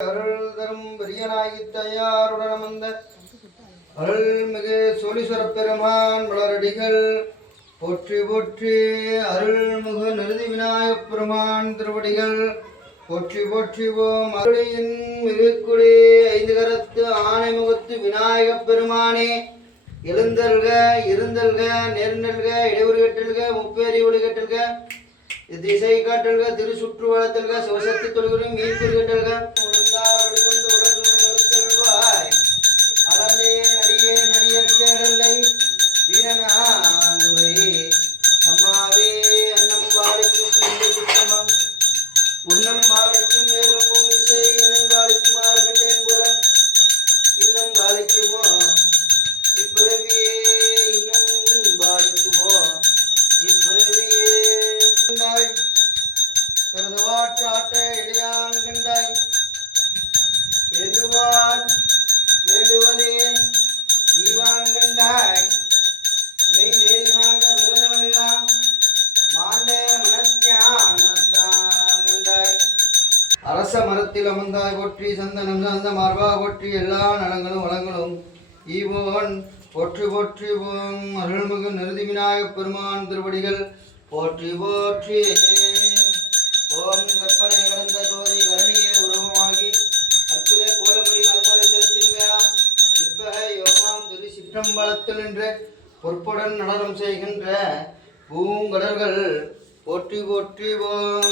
அருள் தரும் பெரியனாகி தயாருடன் வந்த அருள்மிகு சோழீஸ்வர பெருமான் மலரடிகள் போற்றி போற்றி. அருள்மிகு நிறுதி விநாயகப் பெருமான் திருவடிகள் போற்றி போற்றிவோம். அருளியின் மிகுக்குடி ஐந்து கரத்து ஆனைமுகத்து விநாயகப் பெருமானே எழுந்தல்க இருந்தல்க நேர்ந்தல்க இடையூறு கட்டல்க முப்பேரி ஒளி கட்டல்க திசை காட்டல்க திரு சுற்று வளர்த்தல்க சிவசக்தி தொழுகுறும் மீன் கட்டல்க வெளிகொண்டு உடல்வாய் அலந்தே நடிகே நடிகர்களை வீரனாந்துரை அம்மாவே அன்னம் பாலிக்கும் சுத்தமம் உன்னம் பாலிக்கும் மேலும் பூமிசை என்னும் பாலிக்கும் ஆறுகண்டேன் புற இன்னும் பாலிக்குமோ இப்பிறவியே இன்னும் பாலிக்குமோ இப்பிறவியே கண்டாய் கருதுவாற்றாட்ட இளையான் கண்டாய் வேண்டுவான் வேண்டுவதே ஈவான் கண்டாய் மெய் நேரி மாண்ட விரதமெல்லாம் மாண்ட மனத்தான் கண்டாய். அரச மரத்தில் அமர்ந்தாய் போற்றி சந்தனம் சார்ந்த மார்பா போற்றி எல்லா நலங்களும் வளங்களும் ஈவோன் போற்றி போற்றிவோம். அருள்மிகு நிறுதி விநாயகப் பெருமான் திருவடிகள் போற்றி போற்றி. ஓம் கற்பனை கடந்த சோதை கரணியே உருவமாகி அற்புத கோலமுடி நர்மதேசத்தின் மேலாம் சிற்பகை யோகாம் திரு சிற்றம்பலத்தில் நின்று பொற்புடன் நடனம் செய்கின்ற பூங்கடல்கள் போற்றி போற்றிவோம்.